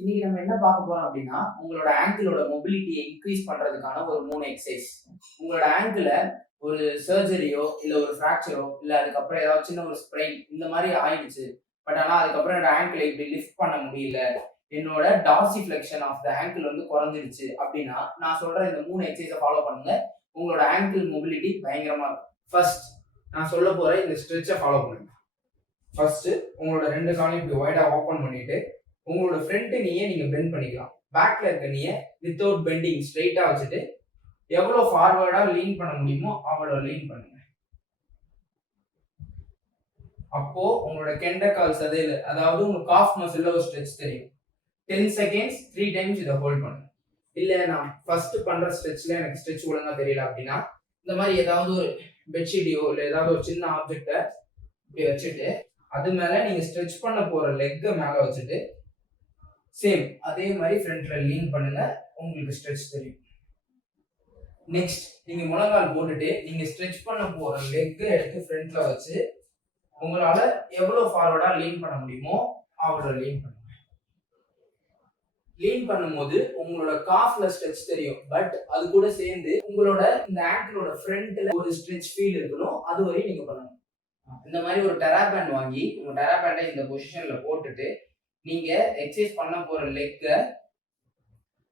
இன்னைக்கு நம்ம என்ன பார்க்க போறோம் அப்படின்னா, உங்களோட ஆங்கிளோட மொபிலிட்டியை இன்க்ரீஸ் பண்றதுக்கான ஒரு 3 எக்சர்சைஸ். உங்களோட ஆங்கிள ஒரு சர்ஜரியோ, இல்ல ஒரு ஃப்ராக்சரோ, இல்ல அதுக்கப்புறம் ஏதாவது சின்ன ஒரு ஸ்ப்ரெயின் இந்த மாதிரி ஆயிடுச்சு. பட் ஆனா அதுக்கப்புறம் என்னோட ஆங்கிள இப்படி லிஃப்ட் பண்ண முடியல. என்னோட டார்சிஃப்ளெக்ஷன் ஆஃப் த ஆங்கிள் வந்து குறைஞ்சிருச்சு அப்படின்னா, நான் சொல்ற இந்த 3 எக்சர்சைஸை ஃபாலோ பண்ணுங்க. உங்களோட ஆங்கிள் மொபிலிட்டி பயங்கரமா இருக்கும். ஃபர்ஸ்ட் நான் சொல்ல போற இந்த ஸ்ட்ரெச்சை ஃபாலோ பண்ணுங்க. ஃபர்ஸ்ட் உங்களோட 2 காலையும் இப்படி வைடா ஓபன் பண்ணிட்டு உங்களோட ஃப்ரண்ட் நீயே நீங்க பெண்ட் பண்ணிக்கலாம். பேக்ல இருக்க நீயே வித்தவுட் பெண்டிங் ஸ்ட்ரைட்டா வச்சுட்டு எவ்வளவு ஃபார்வர்டா லீன் பண்ண முடியுமோ அவ்வளவு லீன் பண்ணுங்க. அப்போ உங்களோட கெண்டக்கால் சதையில, அதாவது உங்க காஃப் மசில்ல ஒரு ஸ்ட்ரெச் தெரியும். 10 செகண்ட்ஸ் 3 டைம்ஸ் இதை ஹோல்ட் பண்ணுங்க. இல்ல நான் ஃபர்ஸ்ட் பண்ற ஸ்ட்ரெச்ல எனக்கு ஸ்ட்ரெச் ஒழுங்கா தெரியல அப்படின்னா, இந்த மாதிரி ஏதாவது ஒரு பெட்ஷீட்டையோ இல்ல ஏதாவது ஒரு சின்ன ஆப்ஜெக்ட இப்படி வச்சுட்டு அது மேல நீங்க ஸ்ட்ரெச் பண்ண போற லெக்க மேல வச்சுட்டு சேம் அதே மாதிரி ஃப்ரண்ட்ல லீன் பண்ணுங்க. உங்களுக்கு ஸ்ட்ரெச் தெரியும். நெக்ஸ்ட் நீங்க முழங்கால் போட்டுட்டு நீங்க ஸ்ட்ரெச் பண்ண போற லெக் எடுத்து ஃப்ரண்ட்ல வச்சு உங்களால எவ்வளவு ஃபார்வர்டா லீன் பண்ண முடியுமோ அவ்வளவு லீன் பண்ணுங்க. லீன் பண்ணும்போது உங்களோட காஃப்ல ஸ்ட்ரெச் தெரியும். பட் அது கூட சேர்ந்து உங்களோட இந்த ஆங்கிளோட ஃப்ரண்ட்ல ஒரு ஸ்ட்ரெச் ஃபீல் இருக்கணும். அது வரையும் நீங்க பண்ணணும். இந்த மாதிரி ஒரு டெராபேண்ட் வாங்கி உங்க டெராபேண்டை இந்த பொசிஷன்ல போட்டுட்டு நீங்க எக்ஸசைஸ் பண்ண போற லெக்க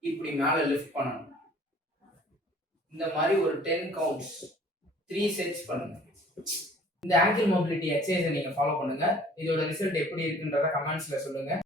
இப்படி மேல லிஃப்ட் பண்ணணும். இந்த மாதிரி ஒரு 10 கவுண்ட்ஸ் 3 செட்ஸ் பண்ணுங்க. இந்த ஆங்கிள் மொபிலிட்டி எக்ஸசைஸை நீங்க ஃபாலோ பண்ணுங்க. இதோட ரிசல்ட் எப்படி இருக்குன்றத கமெண்ட்ஸ்ல சொல்லுங்க.